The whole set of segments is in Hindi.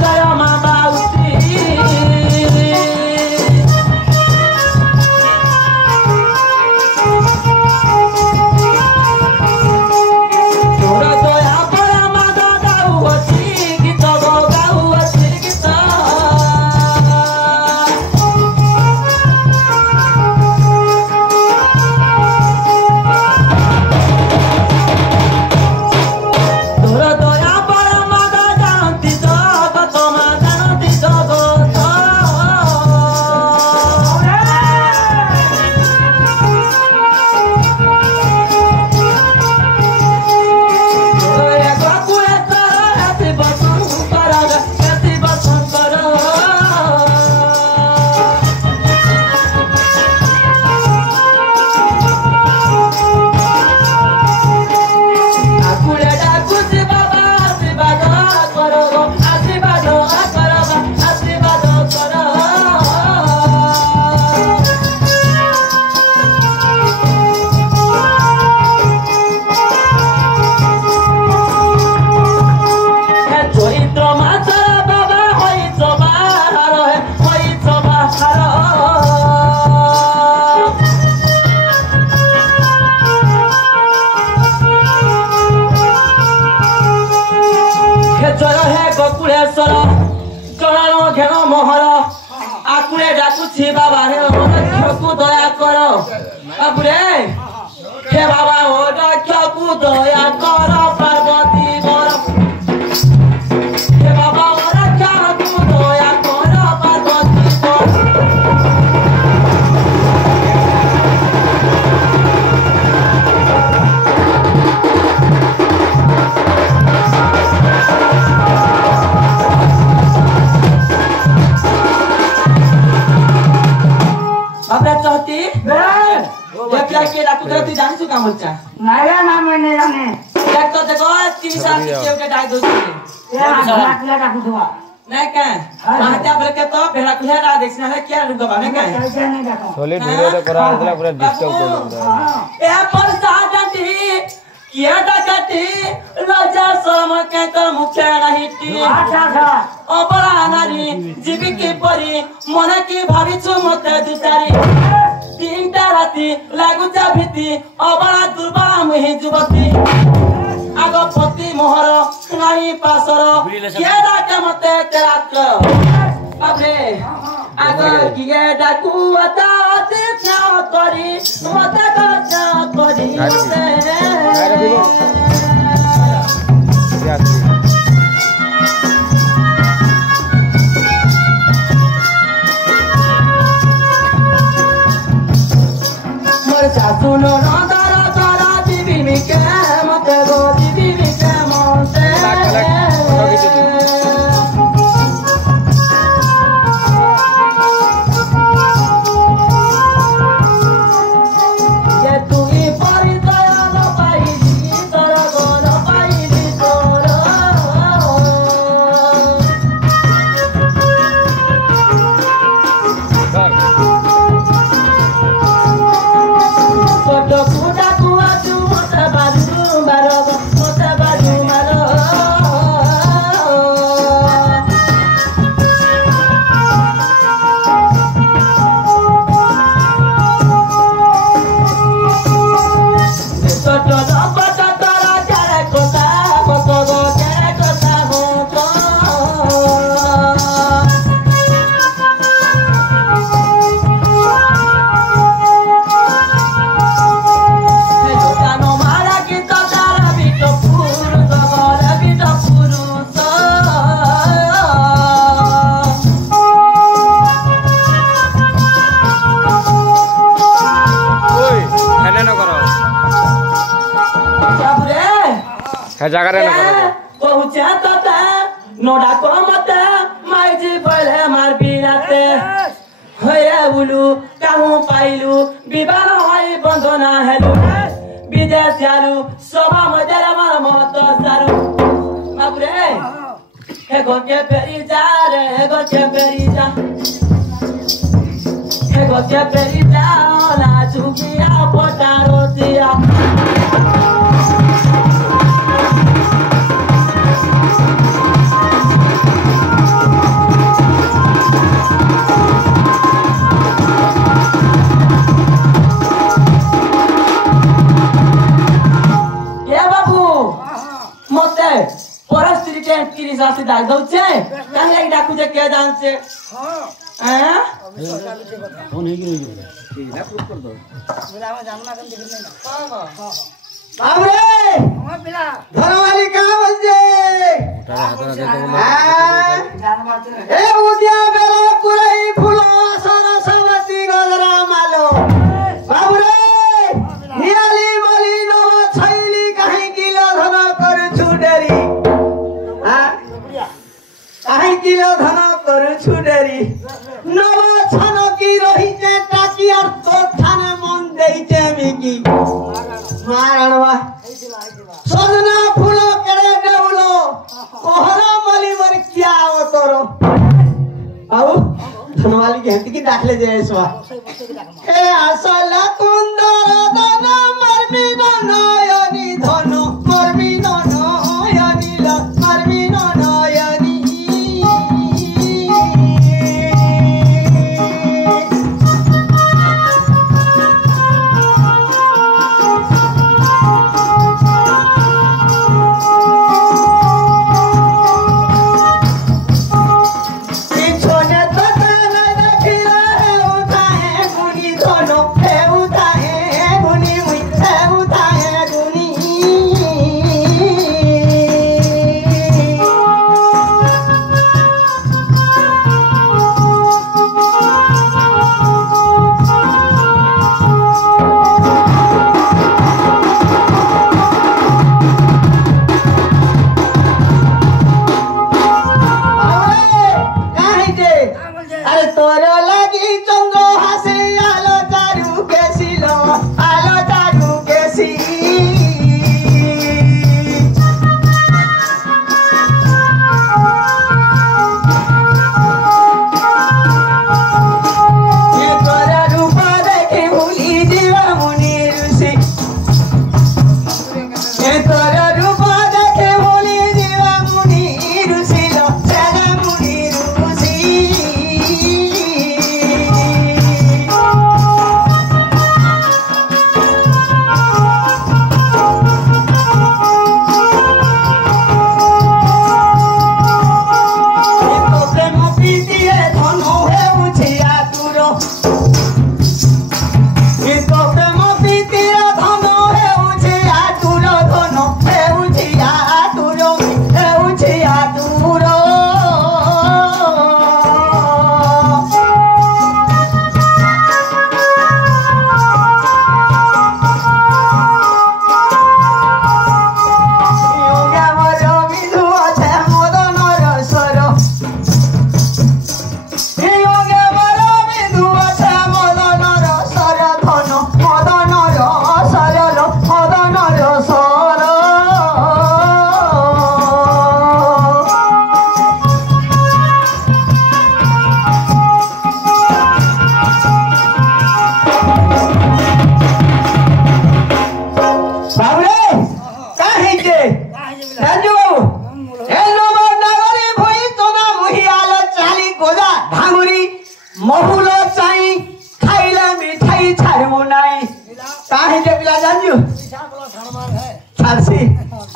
जय माँ बाउती तोर दया पर मादा गाऊ अछि गीत गाऊ अछि गीत तोर दया पर मादा जानती जगत मा जानती जगत जय हे गोकुलेश्वर चरण घेण मोहर आकुले डाकुछि बाबा रे रक्षकु दया कर अबुरे हे बाबा ओ रक्षकु दया कर पार्वती वर हे बाबा ओ रक्षकु दया कर पार्वती वर अपना चाहती ये प्यार के डाकू तेरा तू जानी चुका मुझचा नाया ना मैंने जाने एक तो देखो 3 साल की केव के डाई दो ये नाकला डाकू दुआ नहीं क्या माता बोल के तो भेड़ा कुल्हा देखना है क्या रुका बाने क्या कैसे नहीं देखो सॉलिड वीडियो तो करा देला पूरा डिस्टर्ब कर देला ए पर साजती किया डाकती राजा शर्मा के तो मुख्य नहीं टी अच्छा अपरा नारी जीविकी परी मन की भाविछु मते दुतारी तीनटा राती लागुचा भीति अबरा दुर्बा मुहि जुवती आग पति मोहर नाही पासर के डाके मते तेरा कर अबरे आग किए डाकू अता तीर्थ करी मते कचा करी सुनो तारा तारा दीदी में के मत गो दीदी में के मते ये तू ही परिचय न पाइली तोर गो न पाइली तोर कुटा कुआ तू मोटा बाजू मारो मोटा बाजू मारो छोटो डबटा तोरा करे कोता कोतो गो करे कोता हो तो जगह रे पहुंचा तो नोडा को मत माई जी पहले मार बिराते होया बुलू काहू पाइलू विवाह होई बंधना हेलू विदेश आलू सभा मजर मार मत सारू बाबूरे हे गोके पेरी जा रे हे गोके पेरी जा हे गोके पेरी जा ना चुकिया पोटारो दिया परस्त्री के किरी सासी डाक दो छे काहे लागी डाकू जे के जान छे हां फोन है कि नहीं सीधा पुट कर दो बिना में जानना कम दिख नहीं ना हां बाबू रे हां बिना घरवाली कहां बजे जान मारते ए उद्या बेला पुरई फुलो सरस्वती गजरा मालो बाबू रे नियाली मली नव छैली कहीं किलो धन कर छुडेरी हां कहीं किलो धन कर छुडेरी नव छन की रही जे टाकी और तो थाने मन देई जे मिकी मारणवा सजना फूलो करे देउलो कोहरा मली मर क्या हो तोरो आउ धनवाली के हंती की दाखले जे सवा ए असला कुंदर दन मरमी नयनी धन मरमी नयनी ल मरमी नयनी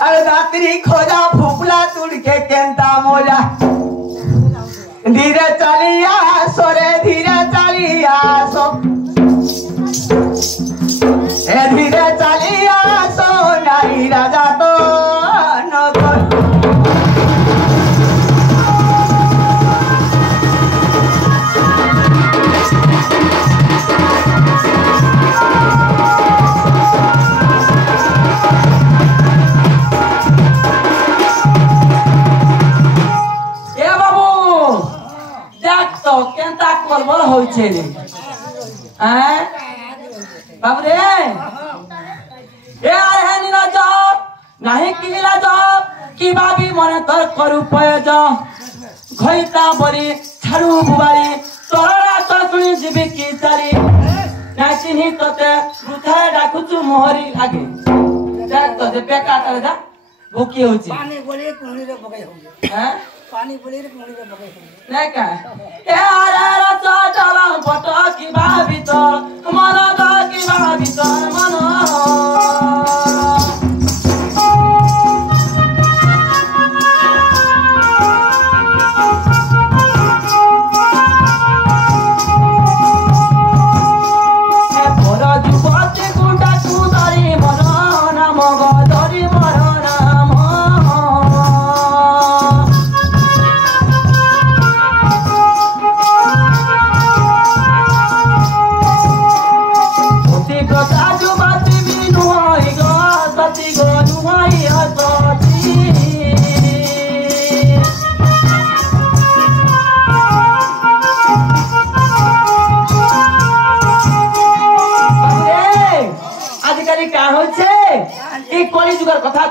अरे रात्रि खोजा फुकला तुड़ के केंता मोजा धीरे चलिया सोरे धीरे चलिया सो ए धीरे चलिया सो नारी राजा तो नगर केंता कोलबल होय छे रे हैं बाबू रे ए आरे निना जॉब नाही किला जॉब की बाबी मने तर करू पयज घइता बरी छाड़ू बुबारी तोरा तो सुनी जीवी की चाली नाची ही तते रुथाय डाकुचु मोहरी लागे देख तो जे पेका कर जा भूखी होची पानी बोले कुणी रे बगै हो हैं पानी बोले रे कुणी रे बगै हो नहीं का ए आरे रचा चला पटो की बाबी तो मन ग की बाबी तो मन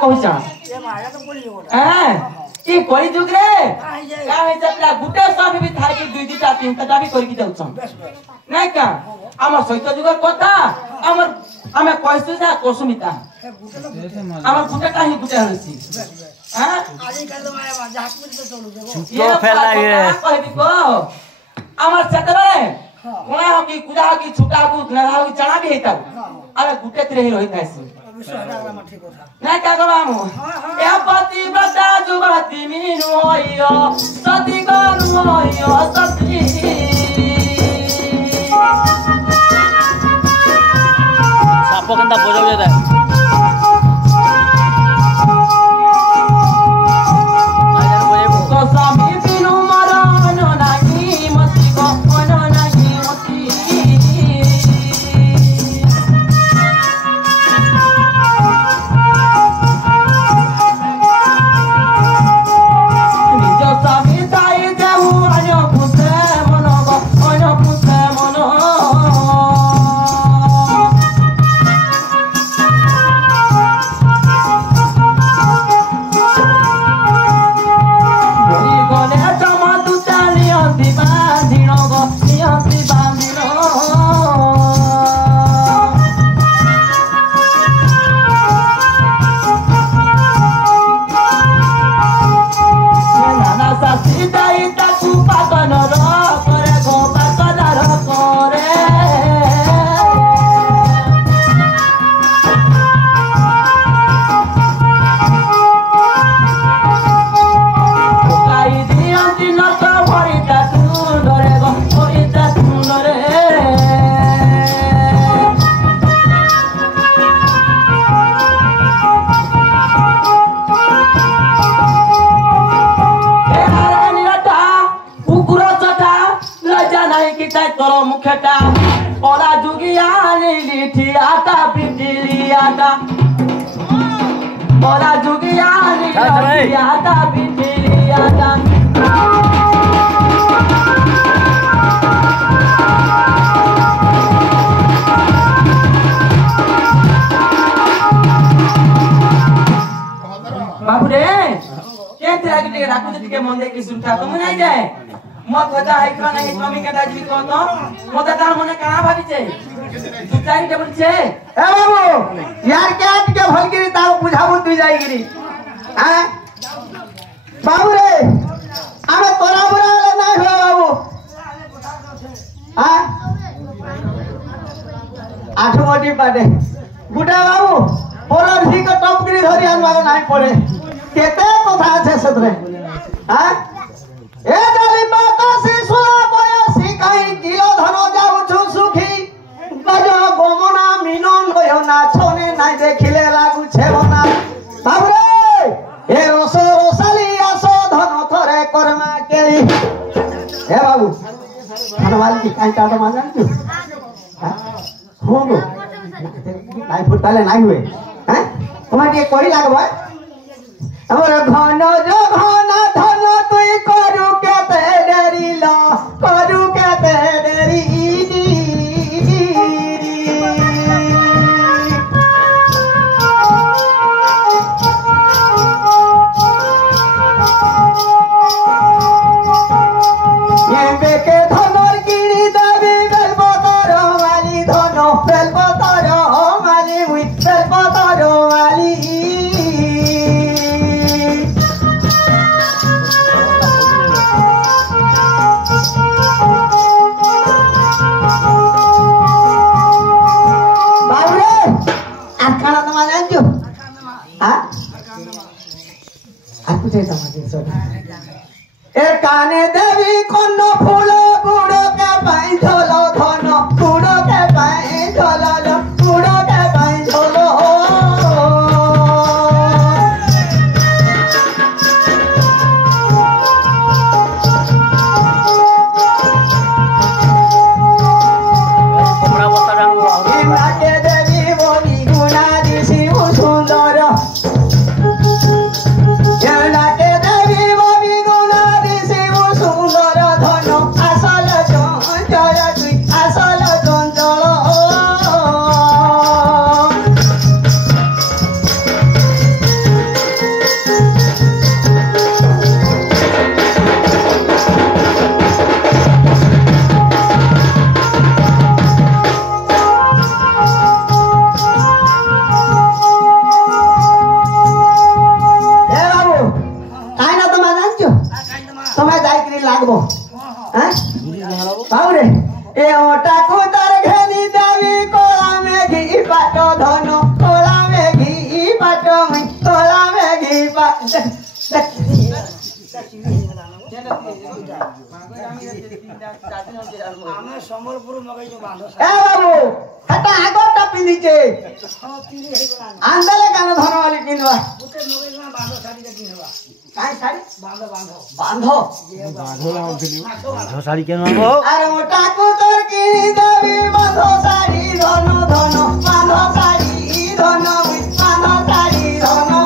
কইছা ଏ ମାୟା ତ ପଡିଯିବ ଗୋଟା হ্যাঁ কি কই যুগ রে କାହିଁ ଯାଏ কা হইছে পিলা গুটে স্বামী বি থাই কি দুই দুইটা তিনটা বি করি কি যাউছন ବେଶ ବେଶ নাই কা আমার সৈত যুগের কথা আমার আমি কইছি যা কসুমিতা ଏ ଗୁଟେ ତ ବେଶ আমার গুটে কাহি গুটে হইছি ବେଶ হ্যাঁ ଆଜିକାଲି ତ ମାୟା ଯାହା କେମିତି ଚଳୁଛି ये कहबी को আমার সেতবে কোনা हो की कुदा हो की छुटा को नरा हो की चना भी हेता अरे गुटे तिरे ही रही थासी ବିଶ୍ୱ ହେଲା ଆମ ଠିକ କଥା ना का गवामु ए पति बता जुबती मीनु होइयो सती गनु होइयो सती साप केनता बजाउ जाता तो स्वामी बिनु मरण नाही मती को मन नाही मती निज स्वामी ताई देहु अन पुसे मन गो अन पुसे मन গলে জমা দুটা নিয়ন্তি বাঁধিন গো নিয়ন্তি বাঁধিন নানা শাস্তি দায়ী তাকু পাতনর করে গো পাতনার করে Kai dianti nata varita tundore go varita tundore e harani nata ukura chata laja nahi ki tai toro mukheta ola jugiani lithiata pitiliata ola jugiani lithiata pitiliata बाबू रे के तेरा के राखू के मन दे की सुनता तो मुनाई जाए मत होता है का नहीं मम्मी के दाजी को तो मत तार मने कहां भाभी छे तू चारी टेबल छे ए बाबू यार क्या के भलगिरी ताऊ बुझाबू तू जाईगिरी हैं बाबू रे आमे तोरा बुरा नहीं हो बाबू हां आठ मोटी पाटे गुडा बाबू पोरा भी को टपकरी धरी आनवा नहीं पड़े केते कथा আছে সদরে हां ए डाली माता शिशुरा बयसी काई किलो धन जाउछु सुखी गज गोमना मिनन होयो ना छोने নাই দেখিলে লাগু ছেবনা বাবু রে এ রস রসালি আসো ধন থরে কর্মা কেরি এ বাবু খানওয়ালি কি কাই টাটো মাজান তু হ্যাঁ হোগো নাই ফুটালে নাই হুয়ে হ্যাঁ তোমার কি কই লাগবে আমার ঘন ঘন ধন তুই করু কেতে দেরি ল করু কেতে দেরি বেকে ধনর কিনি দেবি বেলপতর মালি ধন বেলপতর মালি উই বেলপতর মালি বাবুরে আর খানা তোমা জানছো হ্যাঁ আর কিছু তোমাকে শোন এ কানে দেবী কন্ন ফুল বুড়কে পাই ঝোল ধন বুড়কে পাই ঝোল বুড়কে পাই ঝোল कपड़ा बता डांगो নাকে দেবী বনি গুণা দিছি সুন্দর নাকে দেবী বনি গুণা দিছি সুন্দর ধন আসল लागबो हैं बाबू रे ए ओटाकू तार घेनी देवी कोला में घी पाटो धनो कोला में घी पाटो में कोला में घी पाटो ଆମେ ସମ୍ବଲପୁର ମଗେଇଛୁ ବାନ୍ଧ ए बाबू हटा आगोटा पिंदीचे आंदले कान धनो वाली पिंदवा ଗୋଟେ ମଗେଇଛୁ ବାନ୍ଧ ଶାଢ଼ୀ ଦେଖି ନେବା काई साड़ी ବାନ୍ଧ ବାନ୍ଧ बांधो ଝ ଶାଢ଼ୀ କେନ ଆଣବ अरे ओटाकू तोर की देवी बांधो साड़ी धनो धनो बांधो साड़ी धनो बांधो साड़ी धनो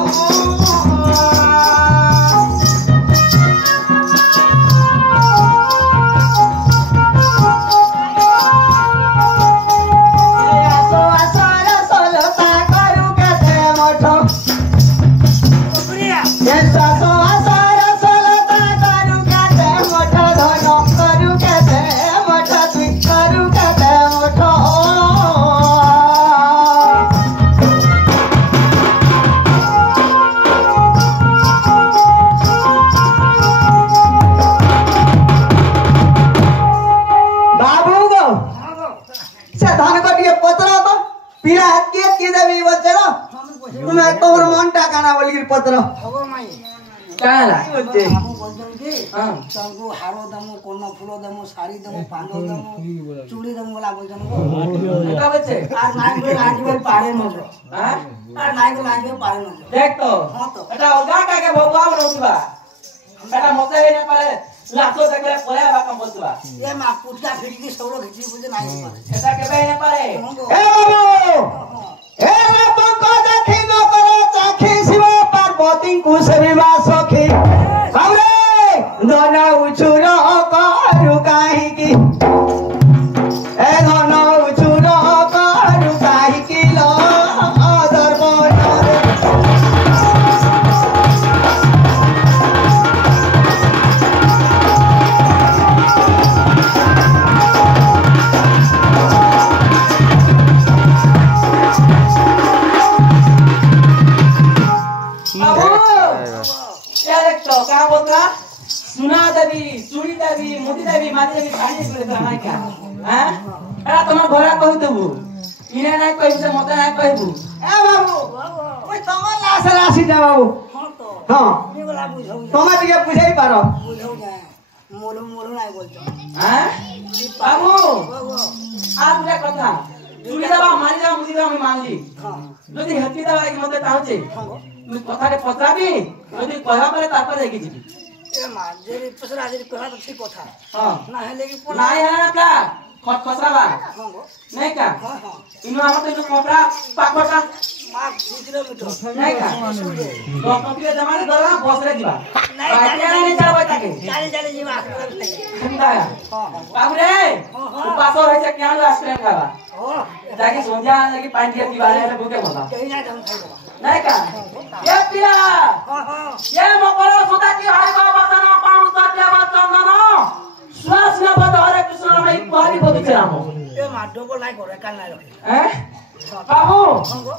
आसो आसो आसो लोता करू के दे मोठो ପ୍ରିୟା ये सासो आसो आसो लोता करू के दे मोठो धनो करू के दे मोठो तू करू के दे मोठो बाबू गो से धन कटिए पत्र तो पीड़ा के देवी बच्चे रो तुम्हें तोर मनटा काना बोली पत्र ହବ ମାଇ କାହେଲା बच्चे ଆମକୁ କହୁଛନ୍ତି ହଁ ତାଙ୍କୁ ହାର ଦମୁ କର୍ଣ୍ଣ ଫୁଲ ଦମୁ ଶାଢ଼ୀ ଦମୁ ପାନ ଦମୁ ଚୁଡ଼ି ଦମୁ ବୋଲା କହୁଛନ୍ତି এটা বলছে আর নাই করে লাঞ্জিবে পারে নজ হ্যাঁ আর নাই করে লাঞ্জিবে পারে নজ দেখ তো হ্যাঁ তো এটা অলগা কাকে ভগবান রহুবা এটা মতে হইনা পারে লাতো দেখলে পরে বাকা বলতুবা ଏ ମା ପୁଟକା ଫିଟିକି ସৌର ଘିଚି ବୁଝେ নাই ପାରେ এটা কেবে হইনা পারে ए बाबू ए रब्बं को देखी न करो चाखी शिव पार्वती को सेवा सखी बाबरे धन उचुर करू काहे की ए धन उचुर करू काहे की लो धर्म বাবু क्या देखतो का बोलता सुना देवी चूड़ी देवी मोती देवी माती देवी भाड़ी করে না क्या হ্যাঁ এটা তোমার ঘরে কই দেবু ইনে নাই কইবু সে মতে নাই কইবু ए बाबू ओइ तमर लास राशि जा बाबू ହଁ ତ हां ଏ ଗଲା ବୁଝଉ तमे टिके बुझाई पारो ବୁଝଉ যায় মোলু মোলু নাই বলছো হ্যাঁ বাবু বাবু আর দুটা কথা চুড়ি দেবা মারি দেবা মুদি দেবা আমি মানলি হ্যাঁ যদি হেতি দেবা কি মতে তাহছে তুই কথারে পচাবি যদি কহা পারে তারপর যাইকি যাবি এ মা যে পছরা যে করা তো ঠিক কথা হ্যাঁ না হেলে কি পোলা নাই হ্যাঁ আপলা খট খসরাবা হ্যাঁ গো নাই কা হ্যাঁ হ্যাঁ ইনো আমার তো কপড়া পাকড়া মা 2 কিলোমিটার নাই কা তো কপিলে জমানে ধরা বসরে দিবা বাইকে নাই যাবে তাকে চালি চালি ଯିବା আসলে নাই ঠান্ডা হ্যাঁ হ্যাঁ বাবু রে পাসর হইছে কেন আসলে খাবা ও তাকে সন্ধ্যা লাগি পানি দিয়ে দিবা রে বুকে বলা কেই না যাম খাইবা নাই কা এ পিয়া হ্যাঁ হ্যাঁ এ মকর সুতা কি হাই গো বচন পাউন সত্য বচন্দন শ্বাস না বদ হরে কৃষ্ণ নামে পারি বদিছে রাম এ মা ডবল নাই করে কাল নাই রাখে হ্যাঁ বাবু হ্যাঁ গো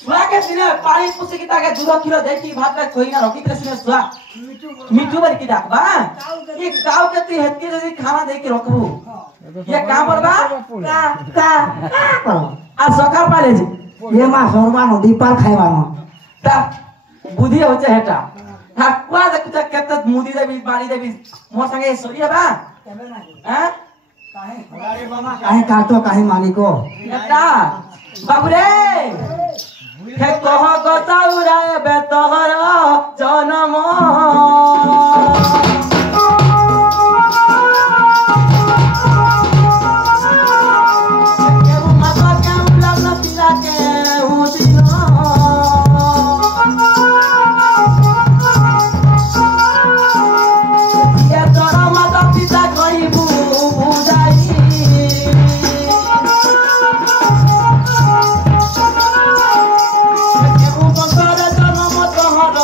সুয়াকে সিনে পানি পুষি কি তাকে দুধ কিলো দেখি ভাত কই না রকি তে সিনে সুয়া মিঠু বার কি ডাকবা ये गांव के ती हत्ती रे खाना दे के रखबू ये का बरबा का आ सकाळ पाले जी ये मा सरवा नदी पार खाइबानो ता बुद्धि होचे हेटा हाकुआ देखता केत मुदी देबी बाड़ी देबी मोर संगे सरिया बा केबे ना हैं काहे अरे मामा काहे काटो काहे मालिको नेता बाबू रे हे कह गताउरा बे तोहर जन्म केहू माता केहू लागल पिला केहू दिनो ये तोर माता पिता कहिबू बुझाई केहू बकर जन्म तोहर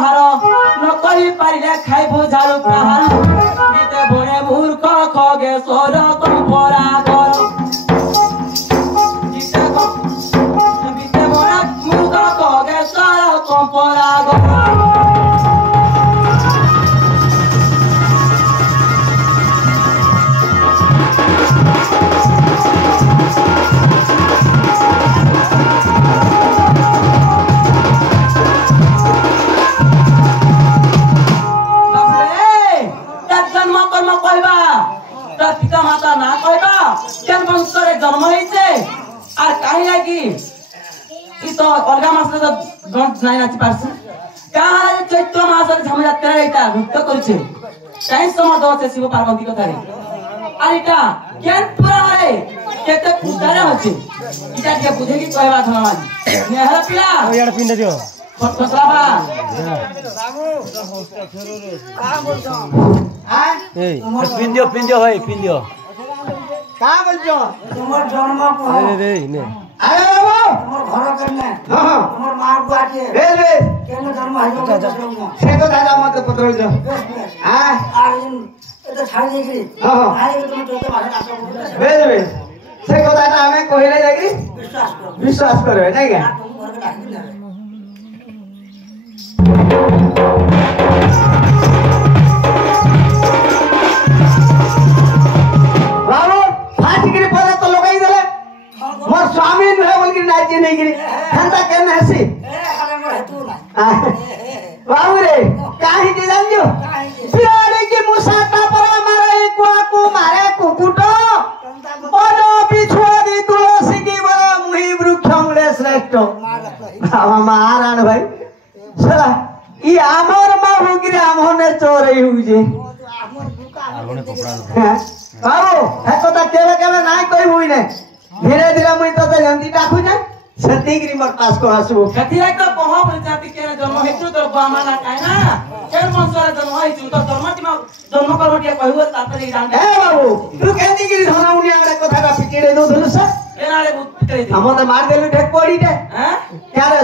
संहार न कहि पारिले खाइबो झाड़ू प्रहार गीते बणे मूर्ख खगे सोर कंपरा कर गीते बणे मूर्ख खगे सोर कंपरा कर पिता माता ना कहबा केन वंशरे जन्म होइছে আর কাহি লাগি ই তো অলগা মাসে তো গণ নাই নাচি পারছে কাহার চৈত্র মাসের ঝমযাত্রা এটা ভক্ত করছে তাই সমদ আছে শিব পার্বতী কথারে আর এটা কেন পুরা হয় কেতে পূজারে হচ্ছে এটা কে বুঝে কি কইবা ধনবাজি নেহরা পিলা ওই এড় পিন্ডে দিও ফটফটরাবা का बोलছো হ্যাঁ এই পিন্ডিও ভাই পিন্ডিও কা বলছো তোমার জন্ম কো রে রে নে আরে বাবু তোমার ঘর কেনে হ্যাঁ তোমার মা গুয়াছে বেশ বেশ কেন জন্ম হইলো সে কথা আমাকে পত্র দাও হ্যাঁ আর এটা ছাড়ি দিই হ্যাঁ আই তুমি তো ভাষা আসো বেশ বেশ সে কথাটা আমি কইলে লাগি বিশ্বাস করো বিশ্বাস করবে নাই কে আর তুমি ঘরকে ডাকি না बाबू फाट गिरी पड़े तो लगाई देले मोर स्वामी नुहे बोल गिरी नाची नहीं गिरी हंता केन हसी ए अरे मोर हेतु ना बाबू रे काहे के जानियो पियारे की मुसाटा पर मारे को मारे कुकुटो बनो बिछुआ दी तुलसी की बड़ा मुहि वृक्ष मुले श्रेष्ठ महाराण भाई चला ई आमर माहू गिरी आमने चोरई हुजे আগুনে কপড়া বাবু একতা কেবে কেবে নাই কই বুই নে ধীরে ধীরে মুই তোতে জন্দি ডাকু না সতিগিরি মত পাস কো আসবো कथि है तो कहो प्रजाति के जन्म हेतु तो बामा ना काय ना केन वंशरे जन्म होइछु तो धर्मटी में जन्म करबटिया कहू तातरी जान এ বাবু তুই কেন্দি গিরি ধনা উনি আরে কথাটা পিটিরে দউ ধনুস এনারে বুদ্ধি করে দি আমতে মার দেলু ঢেক পড়ি দে हैं কারে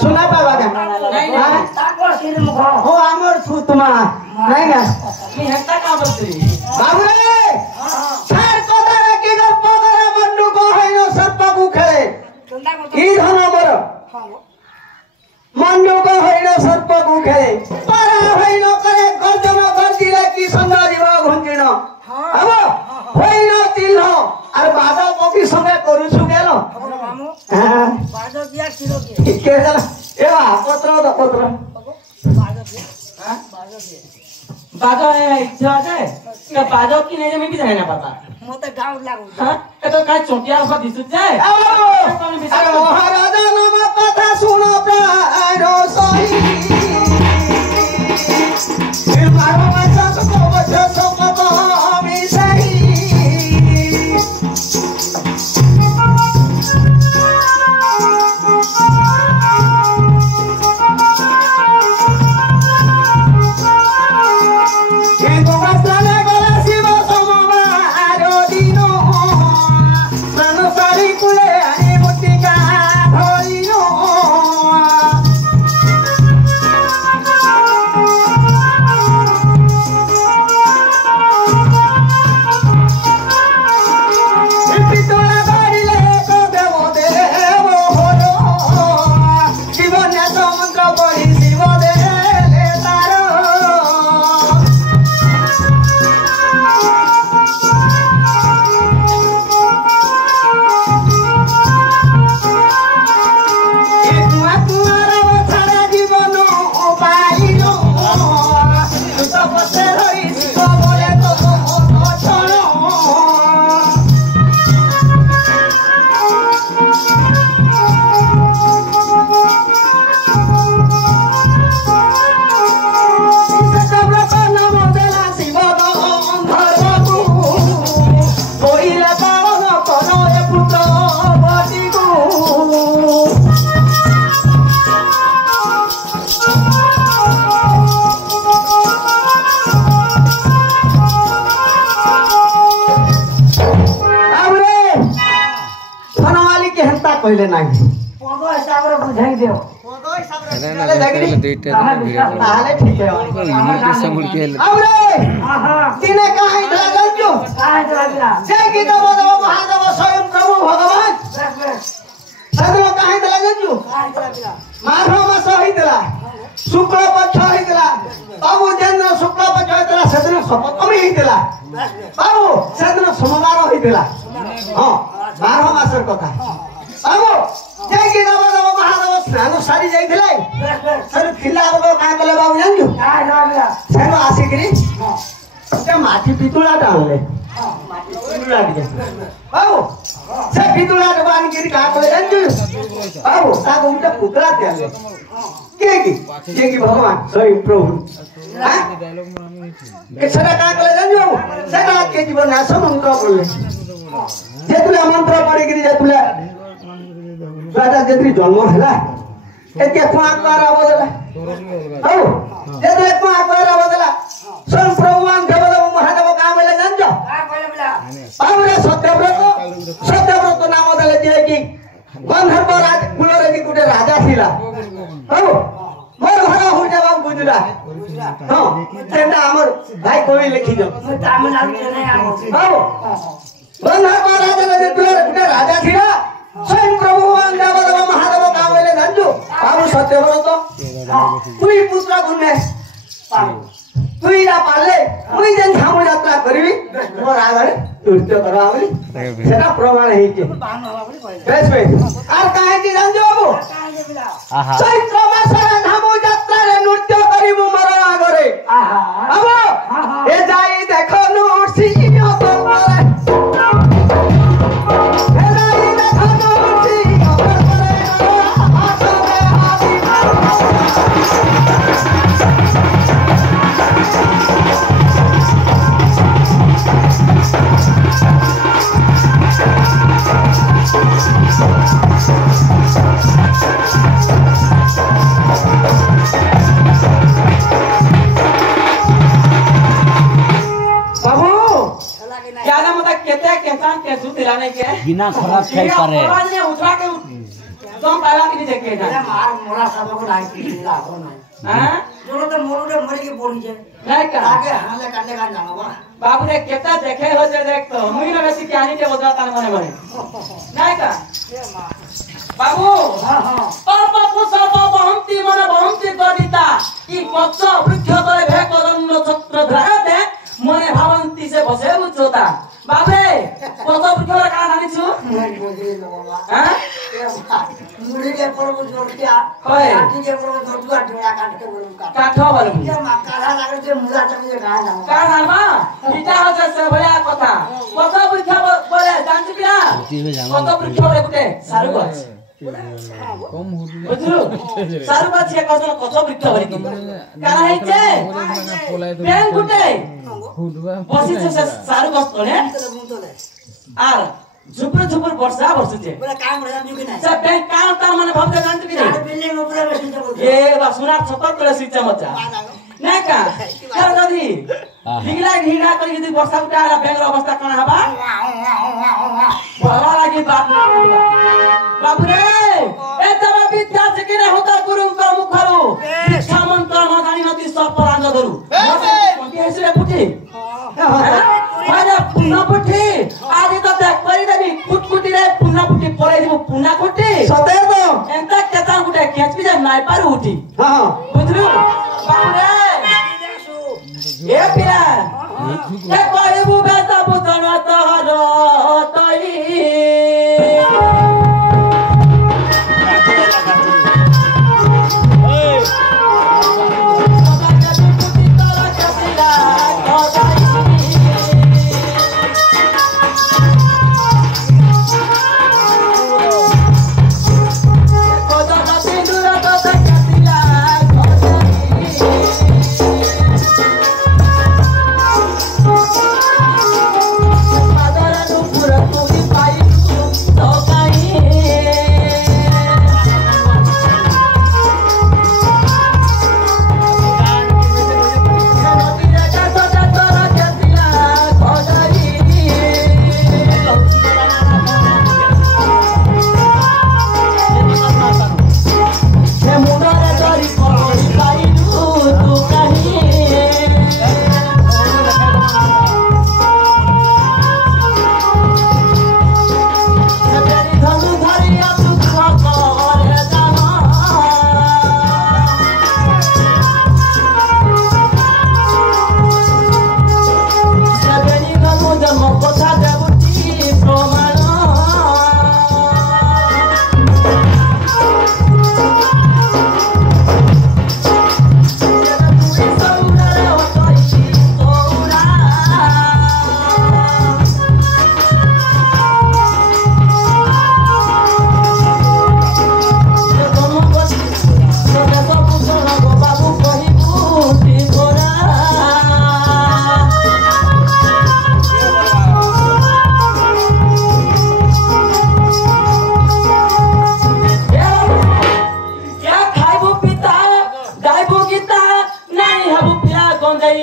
শুনা পাবা না नहीं नहीं তারপর সিন মুখ ও আমর থু তোমা নাই না मी हेता का बोलते বাবু রে ছাড় কথা রাখি গপ্প করে বন্ধু কো হইনো সর্পকু খেলে চিন্তা করো কি ধন বড় মন্ডুক হইল সর্পকু খেলে পারা হইল করে গর্জন গর্জিলে কি সুন্দর জীব ঘুঞ্চিণ হব হইল তিল আর বাদ পক্ষী সঙ্গে করুছু গেল খবর মামু হ্যাঁ বাজো দিয়া ছিল কি কে জানা এবা পত্র তো পত্র বাজো দিয়া हैं बाजो है इच्छा है तो बाजो की नहीं मैं भी जाने ना पता মতে গাউ লাগু हां ये तो काय चोटिया हो दिसु जाए আরে মহারাজা নাম কথা শুনো প্রাণ সহি বারো মাস তো বছর সম্পদ আমি সহি কইলে নাই পদ হিসাবে বুঝাই দেও পদ হিসাবে चले जागरी ताले ठीक है अबरे तिने कहां इधर गंजो जय की दबो महादेव स्वयं प्रभु भगवान सदरो कहां इधर गंजो माघ मास होइतला शुक्ल पक्ष होइतला बाबू चंद्र शुक्ल पक्ष होइतला सदरो सप्तमी होइतला बाबू सदरो सोमवार होइतला हां 12 मासर कथा बाबू जय की दबो महादेव स्नान सारी जाइथिले सर खिला बलो का कले बाबू जानजो सेनो आसीकरी ते माटी पितुला डालले माटी पितुला के बाबू से पितुला डबान गिरी का कले जानजो बाबू ता उनके पुतला देले के की भगवान स्वयं प्रभु के सदा का कले जानजो सदा के जीवन नाश मंत्र बोले जे तुला मंत्र पढ़ी गिरी जे तुला राजा जेत्री जन्म हैला एके कुआं द्वारा बदला औ जेते कुआं द्वारा बदला स्वयं प्रभुवान देवदेव महादेव का बोले जानजो का बोले बोला बाबूरे सत्यव्रत नाम देले जे कि गंधर्व राज कुलरे की गुटे राजा थिला औ मोर घर हो जाबा गुजरा हां तेंडा हमर भाई कोई लिखि दो तामिलनाडु के नहीं आमो औ गंधर्व राजा ने गुटे राजा थिला स्वयं प्रभुवान देवदेव महादेव का बोले जानजो बाबू सत्यव्रत तुई पुत्र गुणे तुई ना पाले मुई जन धाम यात्रा करबी मोर आगरे नृत्य करावली सेटा प्रमाण है के बेस बेस आर काहे की जानजो बाबू चैत्र मासरे धाम यात्रा रे नृत्य करिबु मोर आगरे बाबू ए जाई देखो नृत्य करे बिना खराब खाई पारे आवाज ने उठा के दम पाला के देखे ना मार मोरा सब को लाइन की लागो ना हां जोनो तो मोरू मरी के बोली जे नहीं का आगे हाले काटने का जानो बा बाबू रे केता देखे हो जे देख तो मुई ना बेसी कहानी के बताता मने मने नहीं का बाबू हां हां पाप कुसब बहुमती मन बहुमती कविता ई कच्च वृक्ष तले भे करन्न छत्र धराते मने भावंती से बसे उचोता बाबे कच्च वृक्ष रे का नानी छु हां मुड़ी के पर को जोड़ के होय काटी के पर को जोड़ के ढोला काट के बोलू का काठो बोलू ये मकाला लागे जे मुला चक जे गाय जानो का नामा इटा हो से भया कथा कच्च वृक्ष बोले जानती बिना कच्च वृक्ष रे गुटे सारू गछ कम हो बुझलु सारू गछ एक कच्च वृक्ष भरी का हैचे बेन गुटे बसी से सारू गछ तले आर झुपर झुपर वर्षा वर्षुचे बोले काम रे जानजो कि नहीं सब बैंक काम ता माने भाबते जानती कि नहीं बिल्डिंग ऊपर बसी जे बोल ए बा सुना छतर तले सिचा मचा नहीं का कर ददी हिगला ढीला करी यदि वर्षा उठाला बैंक अवस्था कना हबा बाबा लागी बात बाबू रे ए तब विद्या से कि नहीं होता गुरु का मुखरो शिक्षा मंत्र न जानी नती सब परांग धरु कोन के से पुठी माने पुन्ना पुठी आदि तो देख करी देबी कुटकुटी रे पुन्ना पुठी परे दिबो पुन्ना कुटी सते तो एंता केता गुटे केच भी नाइ पारु उठी हां बुझलु बाबू रे ए पिया ए कहबु बेटा बुझन तहर तई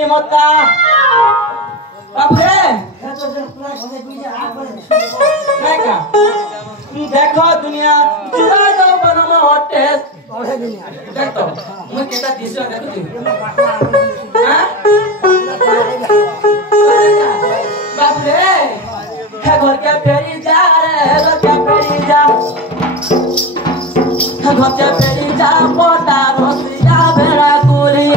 मता बाबूरे देखो दुनिया जुदा जाओ बनम हटेस देख तो मैं केता दिसो देखो हां बाबूरे घर के फेरी जा रे घर के फेरी जा घर के फेरी जा पोटा रोसिया भेड़ा कुरी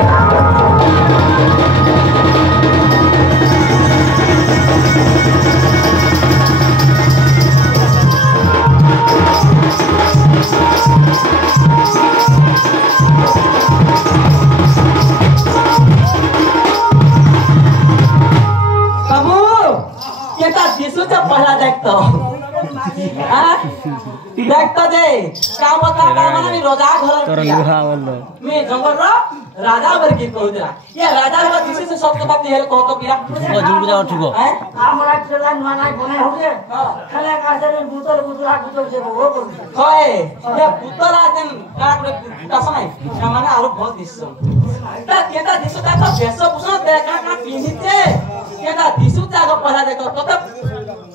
पहला देखतो देखतो दे का बता का माने रोजा घर मैं जंगल रो राजा बर की कहूला ये राजा बर किसी से सब बात नहीं है कहो तो पिया जुड़ जा उठगो हैं हमरा चला माना बने होगे खाले का से बुतल से वो होए ये पुतला दिन काकड़े कसनाई माने आरो बहुत दिसो ता केता दिसो ता तो बेसो पुसो देखा का पिनिते केता दिसो ता को पहला देखो तो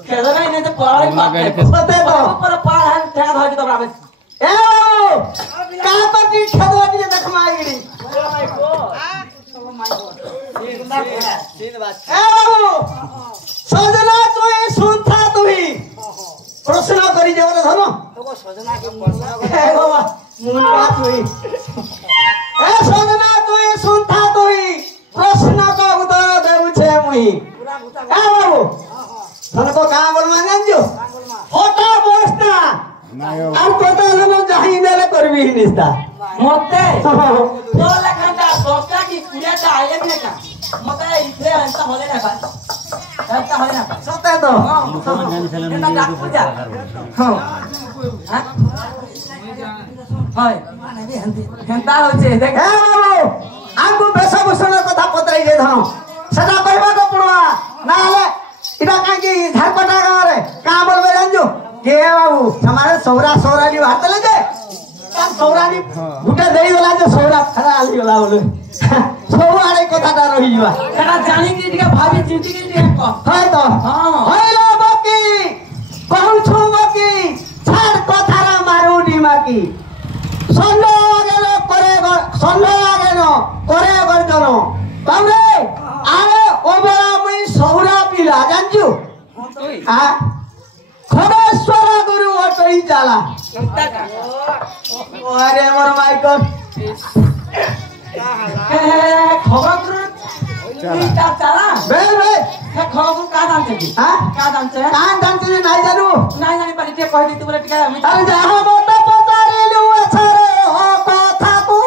खेल नहीं नहीं तो पार पते तो पर पार है ठेका धर के तो बराबर ए का पति खेदोटी देख माईड़ी सजना तू सुनता तू ही प्रश्न करी जेवरे धनो तो सजना के ए बाबा मुन बात हुई ए सजना तू सुनता तू ही प्रश्न का उत्तर देउ छे मुई ए बाबू तने को का बोलमा जानजो फोटो पोस्टा আর কথা হলো যাই দেলে করবি নিস্তা मते तो लेखनटा 10टा की कुड़ियाटा आइले ने का मते इथे अंत होले ना भाई अंत होले ना সতে তো এটা ডাক পূজা হ্যাঁ হয় হেনতা হচ্ছে দেখ এ বাবু আগু বেশভূষণের কথা পত্রাই দে ধাও সেটা কইবা তো পড়বা না হলে এটা কাকি ঝাড়পটা গারে কা বলবে জানজো কে বাবু हमारे सौरा सौरानी बात ले जे কাম সৌরানি গুটা দেই গলা যে সৌরা খরা আলি গলা বলে সৌরারে কথাটা রহি যাবা সেটা জানি কি টিকে ভাবি চিন্তি কি টিকে কহ হয় তো হ্যাঁ হইলো বাকি কহুছু বাকি ছাড় কথারা মারুনি মাকি সন্দেহ আগেন করে গর্জন বাবরে আরে ওবেলা মুই সৌরা পিলা জানছু হ্যাঁ খড়েশ্বর গুরু অটই চালা আরে মোর মাইকল খবর তা চালা বেল বেল খবর কা জানতে কি হ্যাঁ কা জানতে কান জানছি নাই জানু নাই জানি পারি কে কই দিতে বলে টিকে আমি আরে যাহা বত পচারিলু এছারে ও কথা কু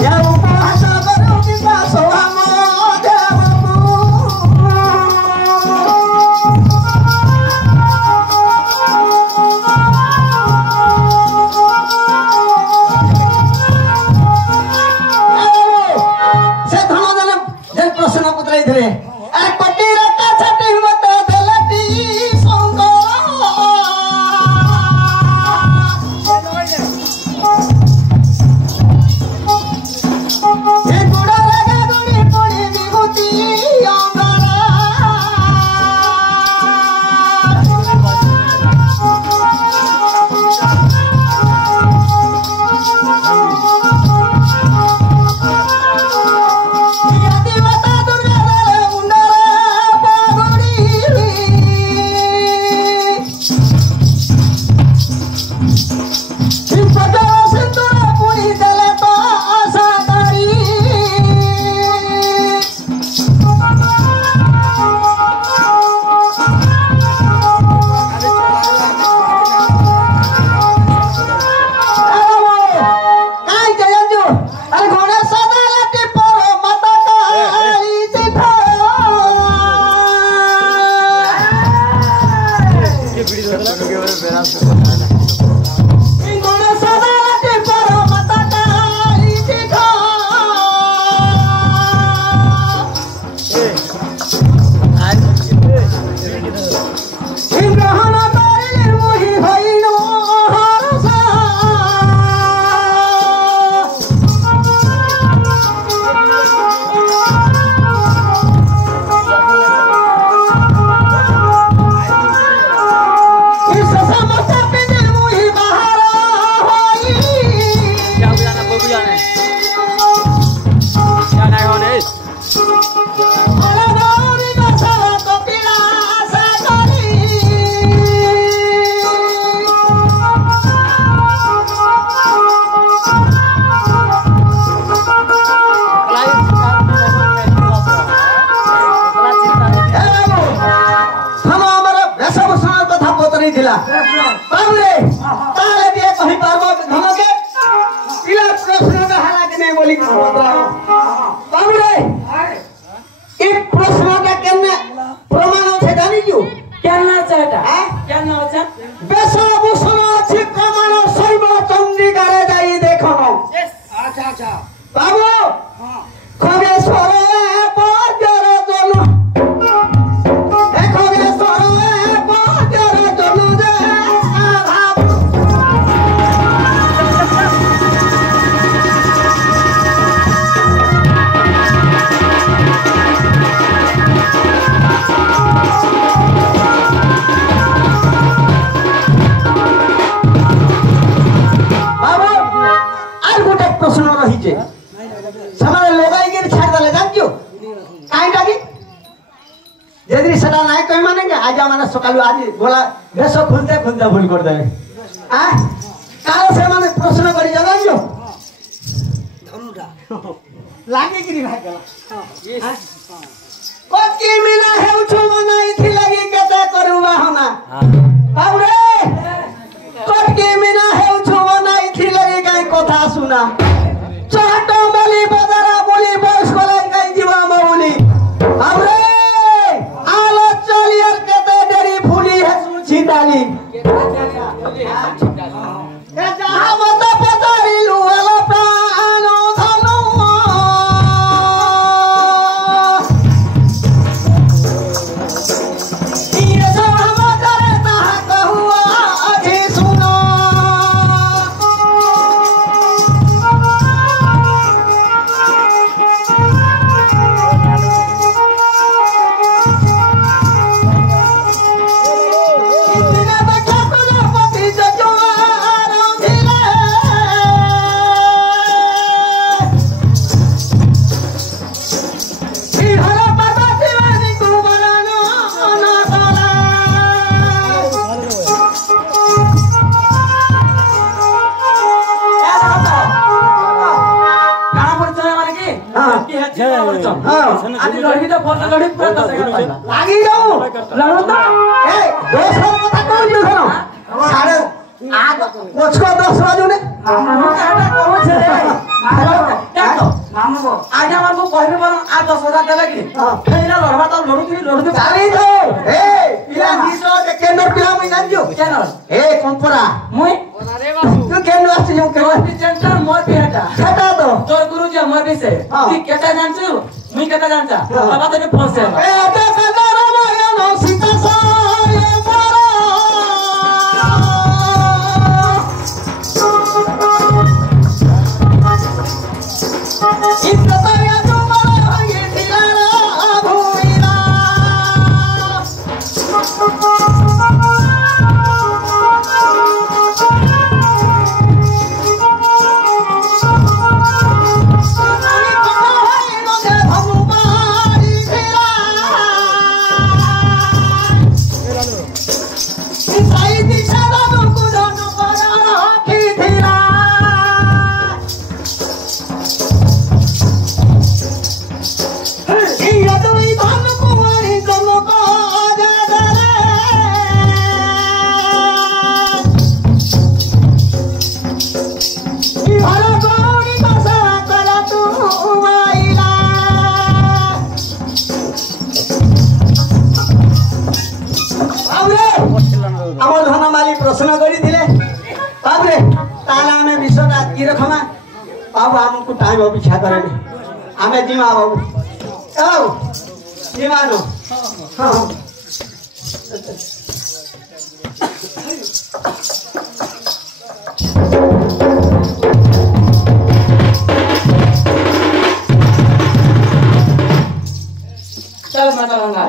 ইয়া উপহাস করু কি পাসো আম দেবকু সে ধনদলে যে প্রশ্ন পত্রাই ধরে আরে পটি রাখা ছাটি মতে দেলটি সঙ্গ এ গুড়া লাগা গুড়ি পড়ি বিভূতি অঙ্গনা আদিবাতা দুর্গা মুন্ড बोली बाबू रे एक प्रश्न का केने प्रमाण আছে জানি কি কেন আছে এটা হ্যাঁ কেন আছে বেশভূষণ আছে প্রমাণ শৈব চন্দ্রিকারে যাই দেখো আচ্ছা আচ্ছা বাবু হ্যাঁ খগেশ্বর পজর জন খগেশ্বর পজর জন রে ভাব আর গোটে প্রশ্ন রহিছে সমাজে লোগাইকে ছাড় দেলে জানছো কাইটা কি যদি সেটা নাই কই মানে কি আজ মানে সকালু আজ বলা বেশ খুলতে খুলতে ভুল করে দেবে হ্যাঁ কাল সে মানে প্রশ্ন করি জানছো ধনুটা লাগে কি ভাই গলা কতি মিনা হেউছো বনাই থি লাগি কেতে কरू বাহনা বাবুরে কতি মিনা হেউছো বনাই থি লাগি কাই কথা শুনা চাট বলি বদরা বলি বস কলাই কাই জীবা বলি বাবুরে আলো চলিয়ার কেতে ডেরি ফুলি হেসু ছিটালি এ যাহা মত পতারিলু এলো প্রাণ ধনু ইয়ে যাহা মতরে তাহা কহুয়া আজি শুনো ইন্দিরা দেখা তোলা পতি জজুয়ার ধিলে ইহর পার্বতী বাণী কুমারন অনতলা কাম করছ মানে কি হ্যাঁ। কি হচ্ছে করছ হ্যাঁ। আজ লড়বি তো ফল লড়বি পুরো তো সেটা পাইবা লাগি যাও লড়ো তো এই দোসর কথা কইছো শোনো সাড়ে আগ মুঝকো 10 বাজু নে আমাকে এটা কইছে রে দেখো মামু আজ আমার কো কইবে বল আর 10,000 দেবে কি ফেরা লড়বা তো লড়ুতি চালি যাও এই পিলা দিছো যে কেন্দ্র পিলা মই জানছো কেন এই কম্পরা মুই তুই কেন্দ্র আসছিস কেন তোর চেন্টার মোর বিহাটা সেটা তো তোর গুরুজি মোর বিছে তুই কেটা জানছু মুই কেটা জানছা বাবা তো ফলছে এ তে কাদার রামায়ণ সীতা সায় পর ইন্দ্রতারিয়া তোমার হয়ে দিলারা ভুইরা আমার ধনমালী প্রশ্ন করিলে তারপরে তাহলে আমি বিষয়টা কি রকমা বাবু আমাকে টাইম অপেক্ষা করেনি আমি জিমা বাবু জিমানো হ্যাঁ चल माता गंगा